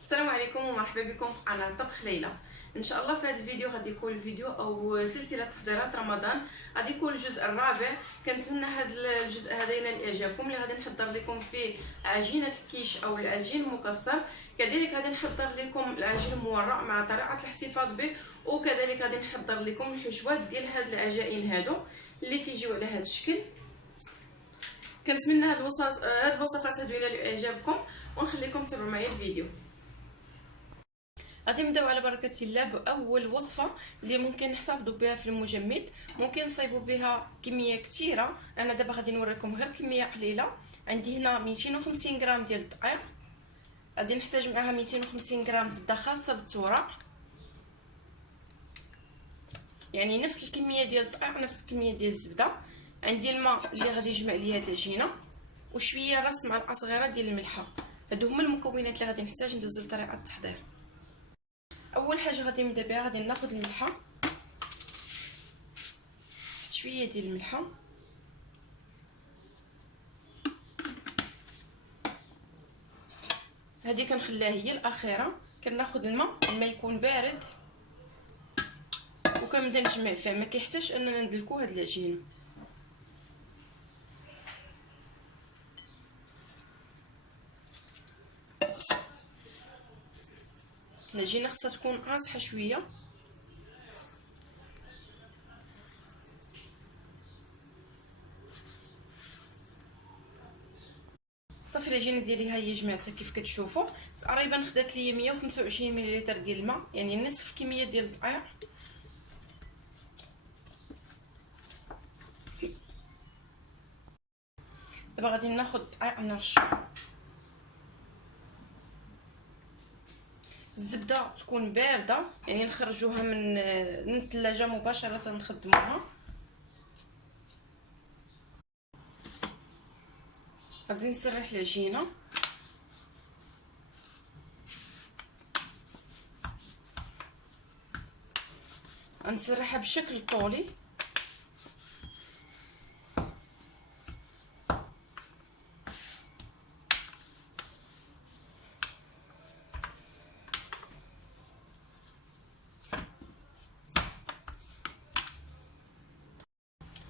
السلام عليكم ومرحبا بكم في قناه طبخ ليلى. ان شاء الله في هذا الفيديو غادي يكون الفيديو او سلسله تحضيرات رمضان، غادي يكون الجزء الرابع. كنتمنى هذا الجزء هذا ينال اعجابكم. اللي غادي نحضر لكم فيه عجينه الكيش او العجين المكسر، كذلك غادي نحضر لكم العجين المورق مع طريقه الاحتفاظ به، وكذلك غادي نحضر لكم الحشوات ديال هاد العجائن هادو اللي كيجيو على هذا الشكل. كنتمنى هاد الوصفات هادو ينالوا اعجابكم، ونخليكم تتابعوا معايا الفيديو. غادي نبداو على بركه الله باول وصفه اللي ممكن نحتفظوا بها في المجمد، ممكن نصايبوا بها كميه كثيره. انا دابا غادي نوريكم غير كميه قليله. عندي هنا 250 غرام ديال الدقيق، غادي نحتاج معها 250 غرام زبده خاصه بالتوراق، يعني نفس الكميه ديال الدقيق نفس الكميه ديال الزبده. عندي الماء اللي غادي يجمع لي هاد العجينه، وشويه راس معلقه صغيره ديال الملحه. هادو هما المكونات اللي غادي نحتاج. ندوزو لطريقه التحضير. اول حاجه غادي نبدا بها، غادي ناخذ الملحه، شويه ديال الملحه، هذه كنخليها هي الاخيره. كناخذ الماء يكون بارد وكنبدا نجمع فيه، ما كيحتاجش اننا ندلكو هاد العجينه. العجينه خصها تكون قاصحه شويه. صافي العجينه ديالي ها هي جمعتها كيف كتشوفوا. تقريبا خدات لي 125 ملل ديال الماء، يعني نصف الكميه ديال الدقيق. دابا غادي ناخذ الدقيق نرشو. الزبده تكون بارده، يعني نخرجوها من الثلاجه مباشره نخدموها. غادي نسرح العجينه، غنسرحها بشكل طولي.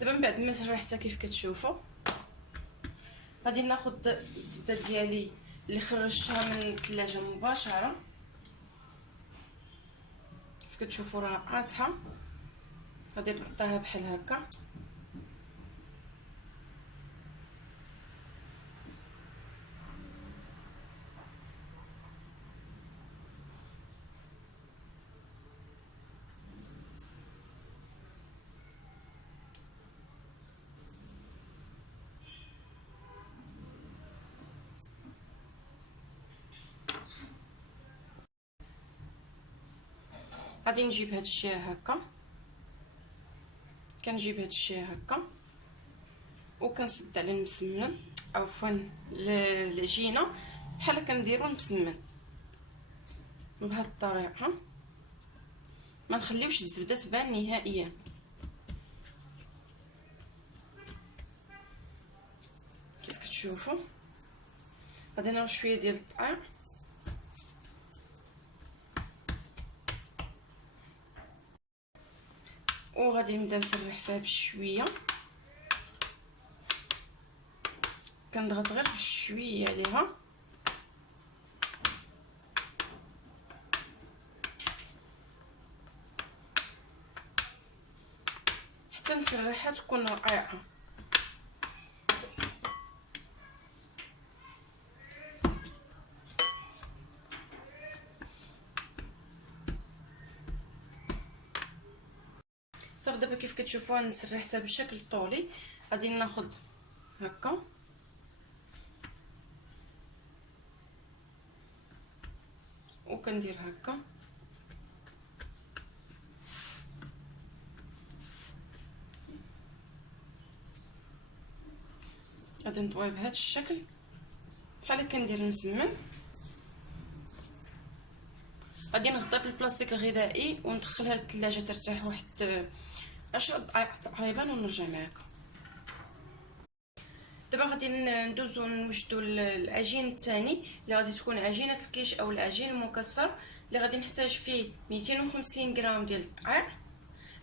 دابا من بعد ما سرحتها كيف كتشوفوا، غادي ناخذ الزبده ديالي اللي خرجتها من الثلاجه مباشره. كيف كتشوفوا راه قاصحه، غادي نقطعها بحال هكا. غادي نجيب هاد الشيء هكا، كنجيب هاد الشيء هكا وكنسد على المسمن، عفوا العجينه بحال كنديرو المسمن بهاد الطريقه. ما نخليوش الزبده تبان نهائيا. كيف كتشوفوا غادي نرش شويه ديال الدقيق، وغادي نبدا نسرح فيها بشويه. كنضغط غير بشويه عليها حتى نسرحها تكون رقيقه. صافي دابا كيف كتشوفوا نسرحتها بشكل طولي. غادي ناخذ هكا وكندير هكا، غادي نطوي بهذا الشكل بحال كندير المسمن. غادي نغطي بالبلاستيك الغذائي وندخلها للثلاجه ترتاح واحد 10 دقائق تقريبا ونرجع معكم. دابا غادي ندوزو نوجدو العجين الثاني اللي غادي تكون عجينه الكيش او العجين المكسر، اللي غادي نحتاج فيه 250 غرام ديال الدقيق.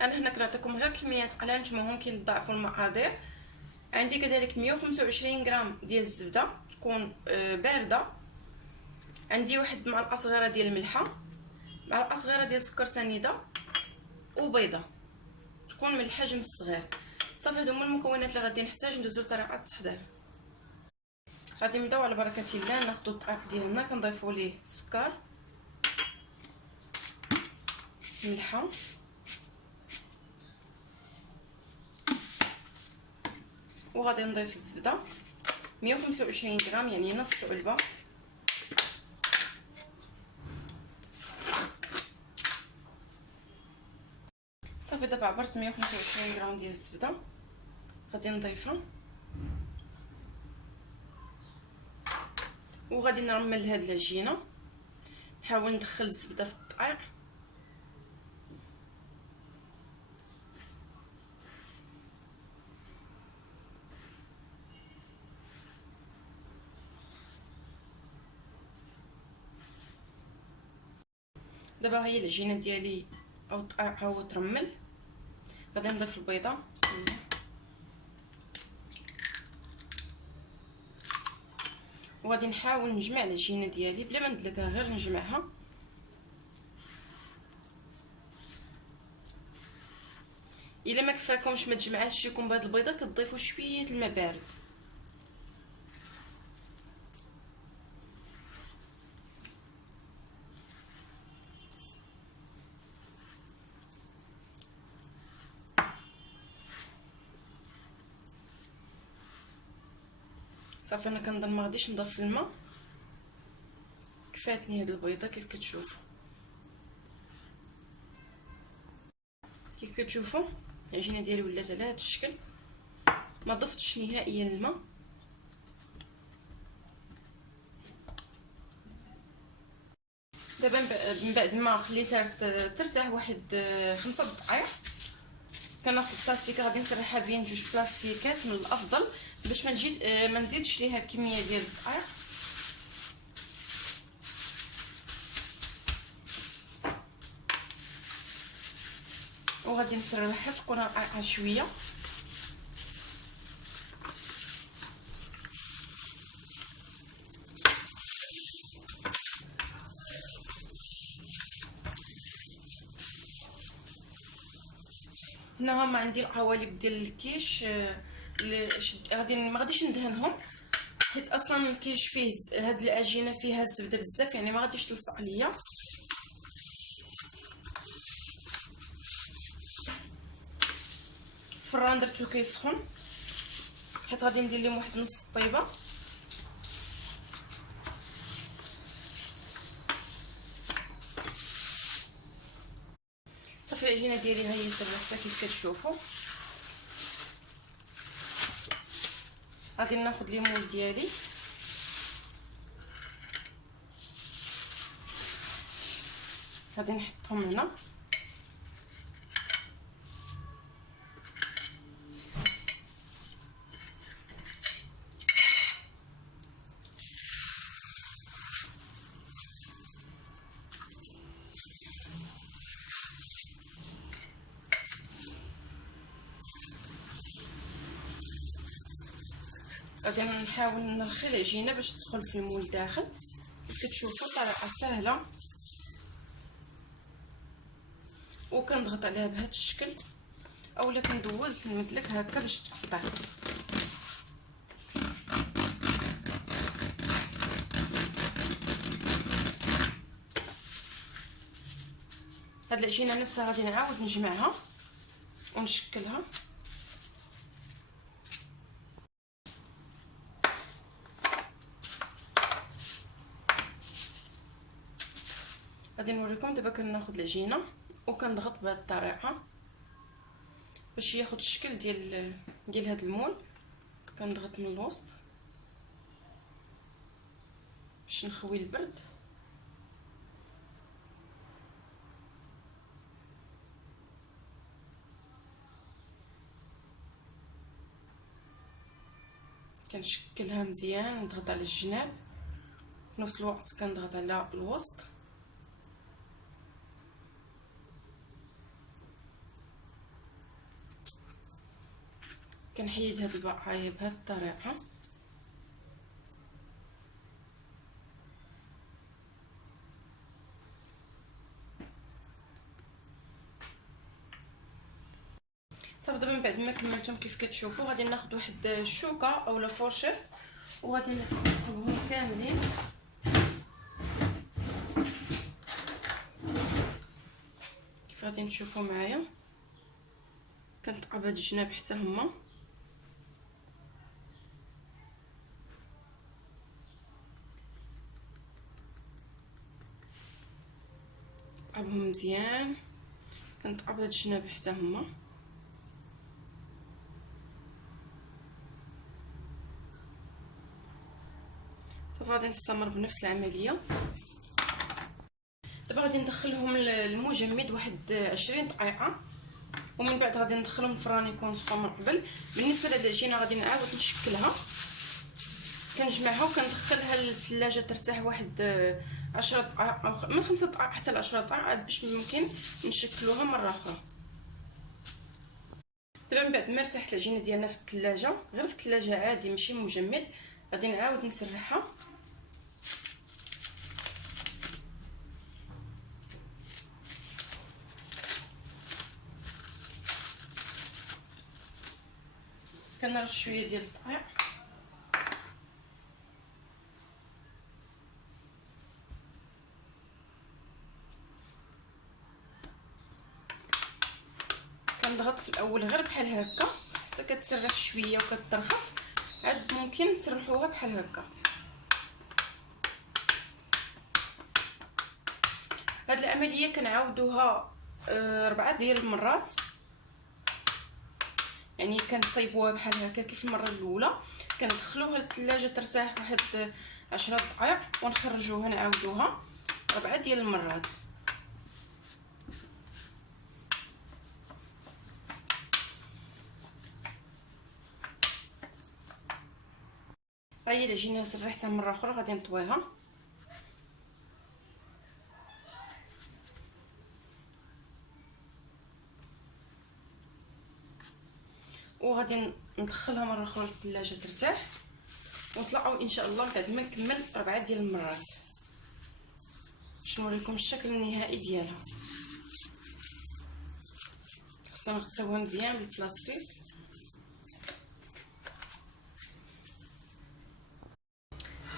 انا هنا كنعطيكم غير كميات على نتوما، ممكن تضاعفوا المقادير. عندي كذلك 125 غرام ديال الزبده تكون بارده. عندي واحد معلقه صغيره ديال الملحه، معلقه صغيره ديال السكر سنيده، وبيضه تكون من الحجم الصغير. صافي هادو هما المكونات اللي غادي نحتاج. ندوزو لطريقه التحضير. غادي نبداو على بركه الله. ناخذ الدقيق ديالنا كنضيفوا ليه السكر، ملحه، وغادي نضيف الزبده 125 غرام يعني نصف علبه. صافي دابا عبرت 125 غرام ديال الزبده، غادي نضيفها وغادي نرمل هاد العجينه. نحاول ندخل الزبده في الدقيق. دابا هي العجينه ديالي او الدقيق هو ترمل. غادي نضيف البيضه، بسم الله، وغادي نحاول نجمع العجينه ديالي بلا ما ندلكها، غير نجمعها. الا ما كفاكمش ما تجمعاتش يكون بهاد البيضه، كتضيفوا شويه الماء بارد. صافي انا كنظن ما غاديش نضيف الماء، كفاتني هاد البيضه. كيف كتشوفوا العجينه ديالي ولات على هاد الشكل، ما ضفتش نهائيا الماء. دابا من بعد ما خليتها ترتاح واحد 5 دقائق، كناخذ بلاستيك غادي نسرحها بين 2 بلاستيكات من الافضل باش ما نزيدش ليها الكميه ديال الدقيق. وغادي نسرحها تكون رقيقه شويه. هنا هما عندي القوالب ديال الكيش غادي ما غاديش ندهنهم، حيت اصلا الكيش فيه هاد العجينه فيها الزبده بزاف، يعني ما غاديش تلصق ليا. الفران درتو كيسخن حيت غادي ندير لهم واحد نص طيبه. صافي العجينه ديالي ها هي سرحتها كيف كتشوفوا. غادي ناخذ ليمون ديالي غادي نحطهم هنا. غادي نحاول نرخي العجينه باش تدخل في المول داخل. كتشوفوا طريقه سهله، وكنضغط عليها بهذا الشكل، اولا كندوز المدلك هكا باش تقطع. هاد العجينه نفسها غادي نعاود نجمعها ونشكلها. غادي نوريكم دابا كناخذ العجينه وكنضغط بهذه الطريقه باش ياخذ الشكل ديال هذا المول. كنضغط من الوسط باش نخوي البرد. كنشكلها مزيان، نضغط على الجناب في نفس الوقت كنضغط على الوسط. كنحيد هاد البقايا بهاد الطريقه. صافي دابا من بعد ما كملتهم كيف كتشوفوا غادي ناخذ واحد الشوكه اولا فورشيط وغادي نقلبهم كاملين. كيف غادي تشوفوا معايا كنطقب هاد الجناب حتى هما. نطقبهم مزيان، كنطقب هاد الجناب حتى هما. صافي غادي نستمر بنفس العمليه. دابا غادي ندخلهم المجمد واحد 20 دقيقه، ومن بعد غادي ندخلهم الفران يكون سخون من قبل. بالنسبه لهاد العجينه غادي نعاود نشكلها، كنجمعها وكندخلها للثلاجه ترتاح واحد 10 دقائق او من 5 دقائق حتى ل 10 دقائق باش ممكن نشكلوها مره اخرى. دابا من بعد ما ارتاحت العجينه ديالنا في الثلاجه، غير في الثلاجه عادي ماشي مجمد، غادي نعاود نسرحها. كنرش شويه ديال الدقيق، كنضغط في الاول غير بحال هكا حتى كتسرح شويه وكترخف، عاد ممكن نسرحوها بحال هكا. هاد العمليه كنعاودوها 4 ديال المرات، يعني كنصايبوها بحال هكا كيف المره الاولى، كندخلوها للثلاجه ترتاح واحد 10 دقائق ونخرجوها نعاودوها 4 ديال المرات. هاهي العجينه سرحتها مره اخرى، غادي نطويها. وغادي ندخلها مره اخرى للثلاجه ترتاح، ونطلعوا ان شاء الله بعد ما نكمل 4 ديال المرات باش نوريكم الشكل النهائي ديالها. خصنا نغطيوها مزيان بالبلاستيك.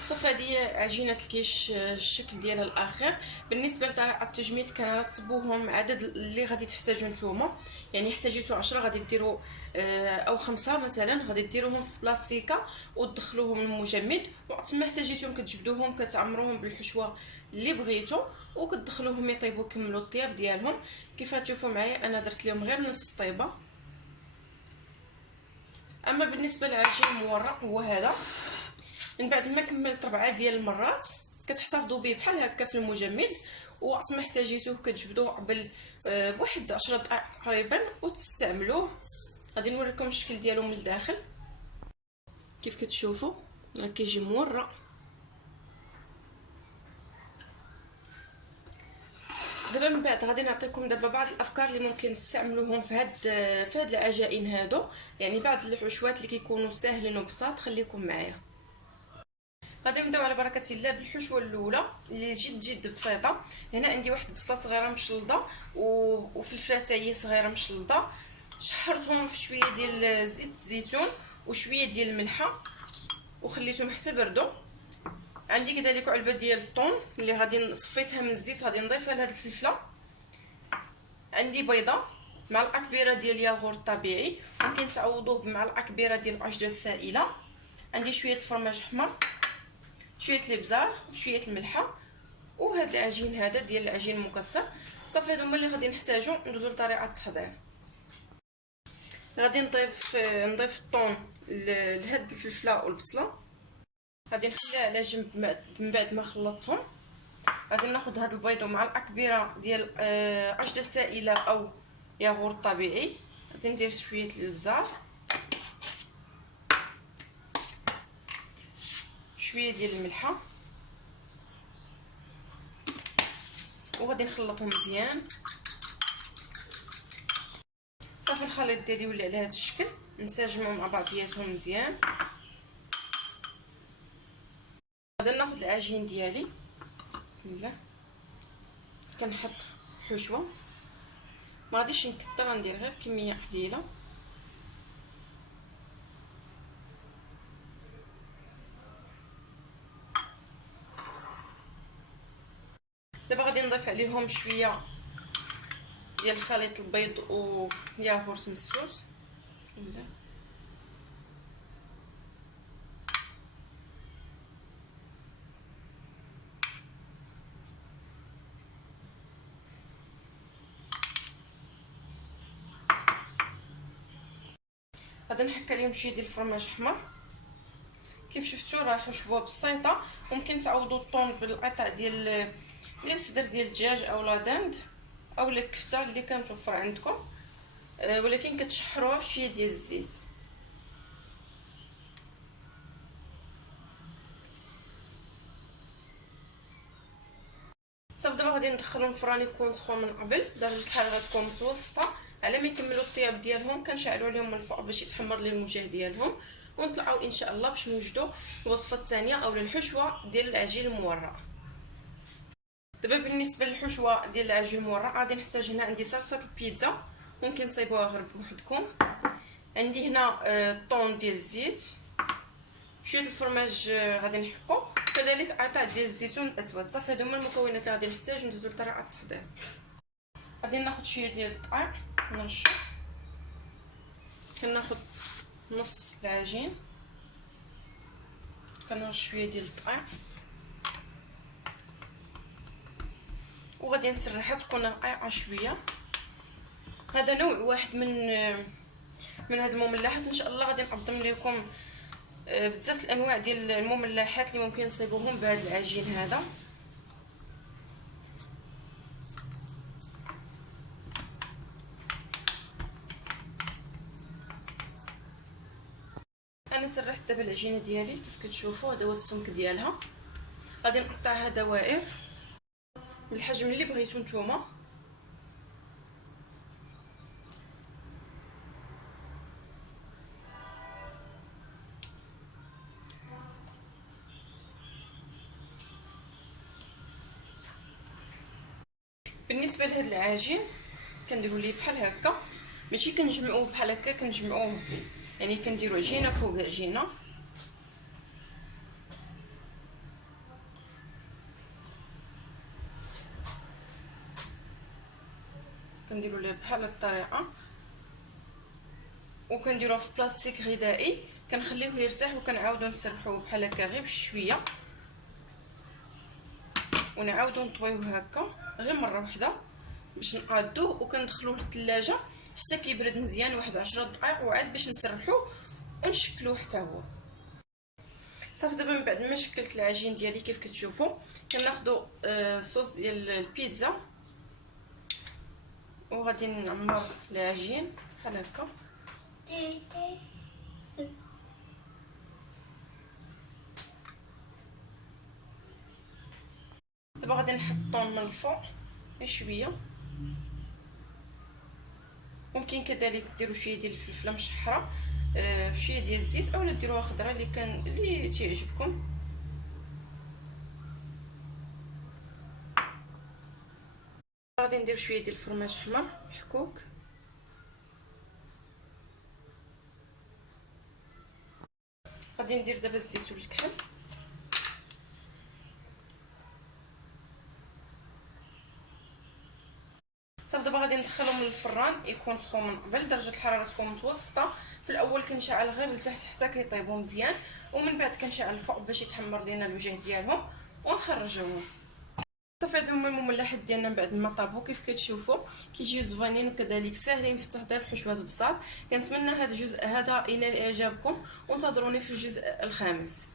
صافي هذه عجينه الكيش الشكل ديالها الاخير. بالنسبه لطريقه التجميد كنرتبوهم عدد اللي غادي تحتاجوا نتوما، يعني احتاجيتوا 10 غادي ديروا او 5 مثلا غادي ديروهم في بلاستيكه وتدخلوهم المجمد، وقت ما احتاجيتهم كتجبدوهم كتعمروهم بالحشوه اللي بغيتو وكتدخلوهم يطيبوا كملوا الطياب ديالهم. كيف تشوفوا معايا انا درت لهم غير نص طيبه. اما بالنسبه للعجين المورق هو هذا، من بعد ما كملت 4 ديال المرات كتحتفظوا به بحال هكا في المجمد، ووقت ما احتاجيتوه كتجبدوه قبل بواحد 10 دقائق تقريبا وتستعملوه. غادي نوريكم الشكل ديالو من الداخل. كيف كتشوفوا راه كيجي مورق. دابا من بعد غادي نعطيكم دابا بعض الافكار اللي ممكن نستعملوهم في هاد العجائن هادو، يعني بعض الحشوات اللي كيكونوا ساهلين وبساط. خليكم معايا. غادي نبداو على بركه الله بالحشوه الاولى اللي جد بسيطه. هنا عندي واحد بصله صغيره مشلضه وفلفله حتى هي صغيره مشلضه، شحرتهم في شويه ديال زيت الزيتون وشويه ديال الملحه وخليتهم حتى بردوا. عندي كذلك علبه ديال الطون اللي غادي صفيتها من الزيت، غادي نضيفها لهاد الفلفله. عندي بيضه، معلقه كبيره ديال الياغورت طبيعي، ممكن تعوضوه بمعلقه كبيره ديال العجوه السائله. عندي شويه الفرماج احمر، شويه الابزار وشويه الملحه، وهذا العجين هذا ديال العجين المكسر. صافي هادو هما اللي غادي نحتاجو. ندوزو لطريقه التحضير. غادي نضيف الطون لهاد الفلفله والبصله، غادي نخليها على جنب. من بعد ما خلطتهم غادي ناخذ هاد البيض ومعلقه كبيره ديال عجوه سائله او ياغورت طبيعي. غادي ندير شويه الابزار شويه ديال الملحه وغادي نخلطهم مزيان. صافي الخليط ديالي ولا على هذا الشكل، نساجمهم مع بعضياتهم مزيان. غادي ناخذ العجين ديالي، بسم الله. كنحط حشوه، ما غاديش نكثر، غندير غير كميه قليله. دابا غادي نضيف عليهم شويه ديال خليط البيض وياغورت مسوس، بسم الله. غادي نحك عليهم شويه ديال الفرماج احمر. كيف شفتوا راه حشوه بسيطه. ممكن تعوضوا الطون بالقطع ديال الصدر ديال الدجاج او لا داند او الكفته اللي كانتوفر عندكم، ولكن كتشحروها بشويه ديال الزيت. صافي دابا غادي ندخلهم الفران يكون سخون من قبل، درجه الحراره تكون متوسطه. على ما يكملوا الطياب ديالهم كنشعلوا عليهم من الفوق باش يتحمر لي الوجه ديالهم، ونطلعوا ان شاء الله باش نوجدوا الوصفه الثانيه او الحشوه ديال العجين المورع. دابا بالنسبه للحشوه ديال العجين المورع غادي نحتاج هنا عندي صلصه البيتزا، ممكن تصايبوها غير بوحدكم. عندي هنا طون ديال الزيت، شويه الفرماج غادي نحكو، كذلك قطع ديال الزيتون الاسود. صافي هادو هما المكونات اللي غادي نحتاج. ندوزو لطريقه التحضير. غادي ناخذ شويه ديال الدقيق نرشو، كناخذ نص العجين، كنرش شويه ديال الدقيق وغادي نسرحها تكون رقيقه شويه. هذا نوع واحد من هاد المملحات، ان شاء الله غادي نقدم لكم بزاف الانواع ديال المملحات اللي ممكن نصيبوهم بهذا العجين هذا. انا سرحت دابا العجينه ديالي كيف كتشوفوا، هذا هو السمك ديالها. غادي نقطعها دوائر بالحجم اللي بغيتو نتوما. بالنسبه لهذا العجين كنديروا ليه بحال هكا، ماشي كنجمعوه بحال هكا، كنجمعوه يعني كنديروا عجينه فوق عجينه. كنديروا ليه بحال هاد الطريقه وكنديروه في بلاستيك غذائي، كنخليوه يرتاح وكنعاودوا نسرحوه بحال هكا غير بشويه ونعاودوا نطويوه هكا غير مره واحده باش نقادوه، وكندخلوه للثلاجه حتى كيبرد مزيان واحد 10 دقائق، وعاد باش نسرحوه ونشكلوه حتى هو. صافي دابا من بعد ما شكلت العجين ديالي كيف كتشوفوا، كناخذوا صوص ديال البيتزا وغادي نعمر العجين بحال هكا. دابا غادي نحطهم من الفوق شويه. ممكن كذلك ديروا شويه ديال الفلفله مشحره في شويه ديال الزيت، اولا ديروها خضره اللي تعجبكم. غادي ندير شويه ديال الفرماج احمر محكوك، غادي ندير دابا الزيت والكحل. صافي دابا غادي ندخلهم للفران يكون سخون من قبل، درجه الحراره تكون متوسطه. في الاول كنشعل غير لتحت حتى كيطيبوا مزيان، ومن بعد كنشعل الفوق باش يتحمر لينا الوجه ديالهم ونخرجوهم. صافي هادو هما المملحات ديالنا بعد ما طابوا كيف كتشوفوا، كيجيو زوينين وكذلك ساهلين في التحضير، حشوات بساط. كنتمنى هذا الجزء هذا ينال اعجابكم، وانتظروني في الجزء الخامس.